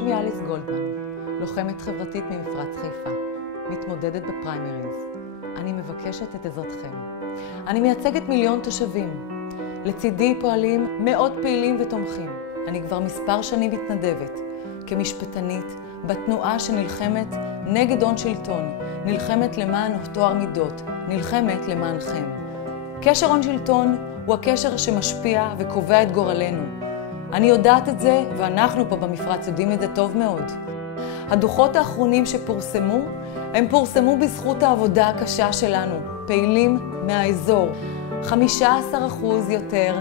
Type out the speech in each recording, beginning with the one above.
שמי אליס גולדמן, לוחמת חברתית ממפרץ חיפה, מתמודדת בפריימריז. אני מבקשת את עזרתכם. אני מייצגת 1,000,000 תושבים. לצידי פועלים מאות פעילים ותומכים. אני כבר מספר שנים מתנדבת כמשפטנית בתנועה שנלחמת נגד הון שלטון, נלחמת למען טוהר מידות, נלחמת למענכם. קשר הון שלטון הוא הקשר שמשפיע וקובע את גורלנו. אני יודעת את זה, ואנחנו פה במפרץ יודעים את זה טוב מאוד. הדוחות האחרונים שפורסמו, הם פורסמו בזכות העבודה הקשה שלנו, פעילים מהאזור. 15% יותר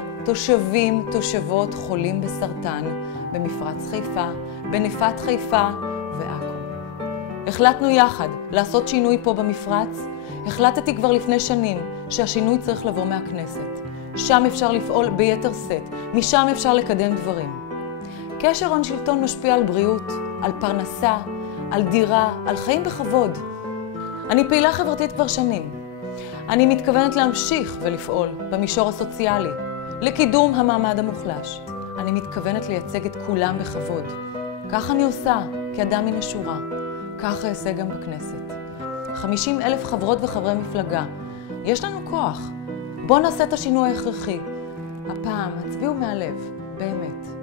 תושבות חולים בסרטן במפרץ חיפה, בנפת חיפה ועכו. החלטנו יחד לעשות שינוי פה במפרץ. החלטתי כבר לפני שנים שהשינוי צריך לבוא מהכנסת. שם אפשר לפעול ביתר שאת, משם אפשר לקדם דברים. קשר הון שלטון משפיע על בריאות, על פרנסה, על דירה, על חיים בכבוד. אני פעילה חברתית כבר שנים. אני מתכוונת להמשיך ולפעול במישור הסוציאלי, לקידום המעמד המוחלש. אני מתכוונת לייצג את כולם בכבוד. כך אני עושה כאדם מן השורה. כך אעשה גם בכנסת. 50,000 חברות וחברי מפלגה. יש לנו כוח. בואו נעשה את השינוי ההכרחי. הפעם הצביעו מהלב, באמת.